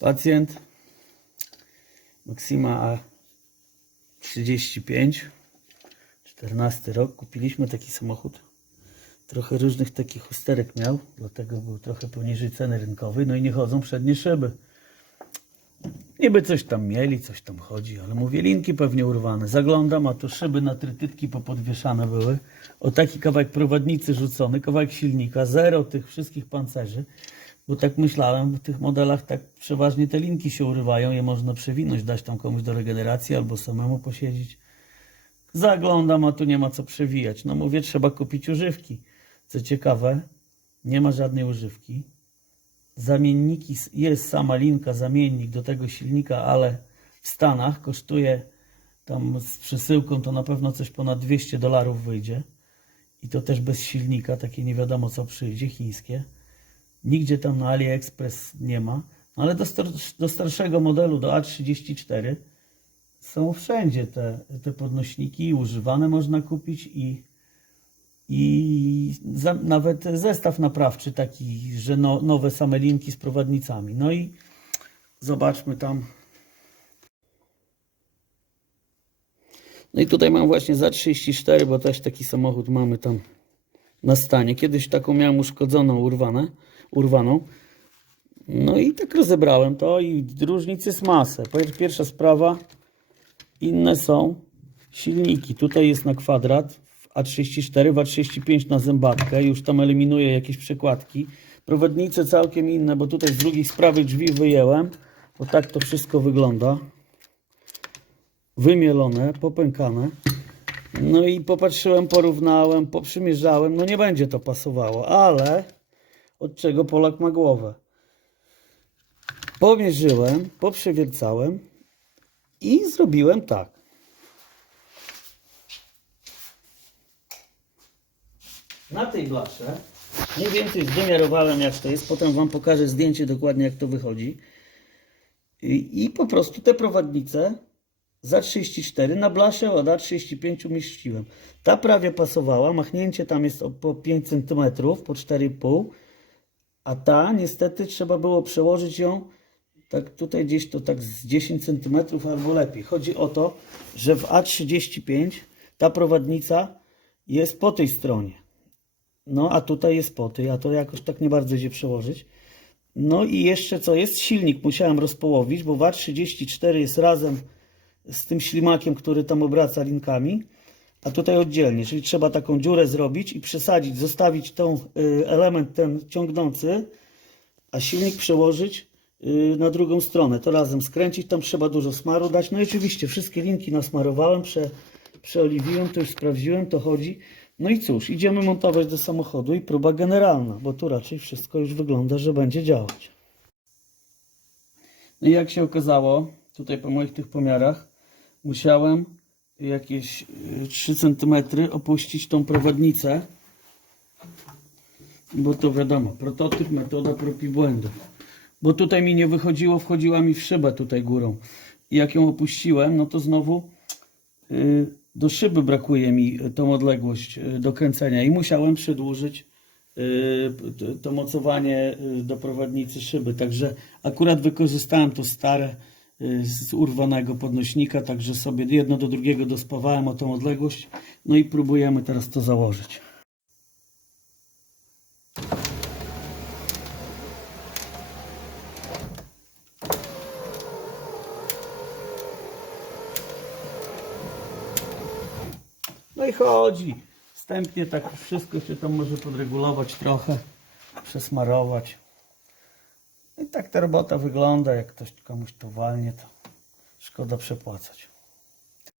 Pacjent Maxima A35 14 rok. Kupiliśmy taki samochód. Trochę różnych takich usterek miał, dlatego był trochę poniżej ceny rynkowej. No i nie chodzą przednie szyby. Niby coś tam mieli, coś tam chodzi, ale mówię, linki pewnie urwane. Zaglądam, a tu szyby na trytytki popodwieszane były. O taki kawałek prowadnicy rzucony, kawałek silnika, zero tych wszystkich pancerzy. Bo tak myślałem, w tych modelach tak przeważnie te linki się urywają, je można przewinąć, dać tam komuś do regeneracji albo samemu posiedzieć. Zaglądam, a tu nie ma co przewijać. No mówię, trzeba kupić używki. Co ciekawe, nie ma żadnej używki. Zamienniki, jest sama linka, zamiennik do tego silnika, ale w Stanach kosztuje tam z przesyłką to na pewno coś ponad 200 dolarów wyjdzie. I to też bez silnika, takie nie wiadomo co przyjdzie, chińskie. Nigdzie tam na AliExpress nie ma. No ale do, do starszego modelu, do A34 są wszędzie te, te podnośniki, używane można kupić i, i za, nawet zestaw naprawczy taki, że no, nowe same linki z prowadnicami. No i zobaczmy tam. No i tutaj mam właśnie za 34, bo też taki samochód mamy tam na stanie. Kiedyś taką miałem uszkodzoną, urwane, urwaną. No i tak rozebrałem to i różnic jest masę. Pier- Pierwsza sprawa, inne są silniki. Tutaj jest na kwadrat w A34, w A35 na zębatkę. Już tam eliminuję jakieś przekładki. Prowadnice całkiem inne, bo tutaj z drugich z prawych drzwi wyjęłem. Bo tak to wszystko wygląda. Wymielone, popękane. No i popatrzyłem, porównałem, poprzymierzałem. No nie będzie to pasowało, ale od czego Polak ma głowę? Pomierzyłem, poprzewiercałem i zrobiłem tak. Na tej blasze mniej więcej zwymiarowałem jak to jest, potem Wam pokażę zdjęcie dokładnie jak to wychodzi. I, i po prostu te prowadnice za 34 na blasze od A35 umieściłem. Ta prawie pasowała, machnięcie tam jest po 5 cm, po 4,5 a ta niestety trzeba było przełożyć ją tak tutaj gdzieś to tak z 10 cm albo lepiej. Chodzi o to, że w A35 ta prowadnica jest po tej stronie. No a tutaj jest po tej, a to jakoś tak nie bardzo idzie przełożyć. No i jeszcze co jest? Silnik musiałem rozpołowić, bo w A34 jest razem z tym ślimakiem, który tam obraca linkami, a tutaj oddzielnie, czyli trzeba taką dziurę zrobić i przesadzić, zostawić ten element ten ciągnący, a silnik przełożyć y, na drugą stronę. To razem skręcić, tam trzeba dużo smaru dać. No i oczywiście wszystkie linki nasmarowałem, prze, przeoliwiłem, to już sprawdziłem, to chodzi. No i cóż, idziemy montować do samochodu i próba generalna, bo tu raczej wszystko już wygląda, że będzie działać. No i jak się okazało, tutaj po moich tych pomiarach, musiałem jakieś y, 3 cm opuścić tą prowadnicę, bo to wiadomo, prototyp, metoda prób i błędów. Bo tutaj mi nie wychodziło, wchodziła mi w szybę tutaj górą. I jak ją opuściłem, no to znowu y, do szyby brakuje mi y, tą odległość y, do kręcenia i musiałem przedłużyć y, to- mocowanie y, do prowadnicy szyby. Także akurat wykorzystałem to stare y, z urwanego podnośnika, także sobie jedno do drugiego dospawałem o tą odległość. No i próbujemy teraz to założyć. No i chodzi. Wstępnie tak wszystko się tam może podregulować trochę, przesmarować. I tak ta robota wygląda. Jak ktoś komuś to walnie, to szkoda przepłacać.